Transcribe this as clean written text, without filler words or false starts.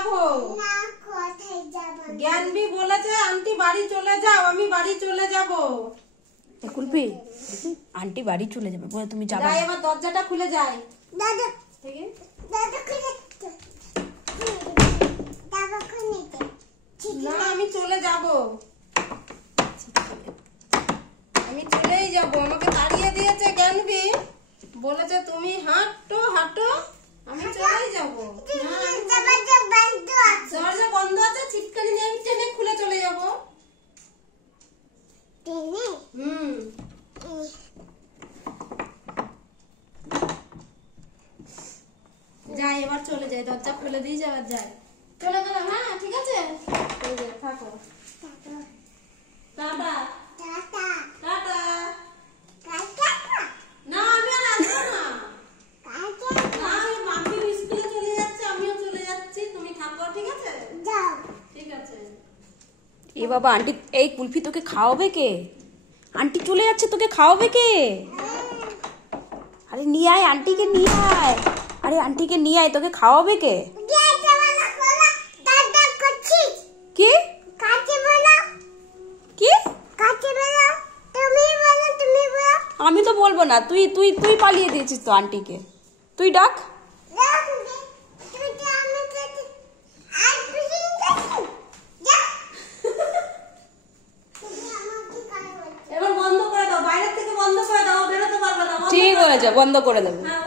যাবো। জ্ঞানবি বলেছে আন্টি বাড়ি চলে যাও, আমি বাড়ি চলে যাবো। কুলপি আন্টি বাড়ি চলে যাবে বলে তুমি যাবে। যাই এবার দরজাটা খুলে যাই। দাদা ঠিক আছে, দাদা খুলে না আমি চলে যাব, আমি চলেই যাব। আমাকে তাড়িয়ে দিয়েছে জ্ঞানবি, বলেছে তুমি হাঁটো হাঁটো, আমি চলেই যাব। দরজা বন্ধ আছে, ছিটকানি নিয়ে আমি টেনে খুলে চলে যাব। যাই এবার চলে যাই, দরজা খুলে দিয়ে যাবার যাই। চলে গেলাম, হ্যাঁ ঠিক আছে, থাকো। Tata tata. না আমি আর আসবো না, মাম্মি স্কুলে চলে যাচ্ছে, আমিও চলে যাচ্ছি, তুমি থাকো ঠিক আছে। ঠিক আছে। এ বাবা আন্টি, এই কুলফি তোকে খাওয়াবে কে? আন্টি চলে যাচ্ছে, তোকে খাওয়াবে কে? আরে নিয়ে আয়, আন্টিকে নিয়ে আয়। আরে আন্টিকে নিয়ে আয়, তোকে খাওয়াবে কে? কি কি? আমি তো বলবো না, তুই তুই তুই পালিয়ে দিয়েছিস তো আন্টিকে, তুই ডাক। এবার বন্ধ করে দাও, বাইরে থেকে বন্ধ করে দাও, বেরোতে পারবে না। ঠিক হয়েছে, বন্ধ করে দেবো। হ্যাঁ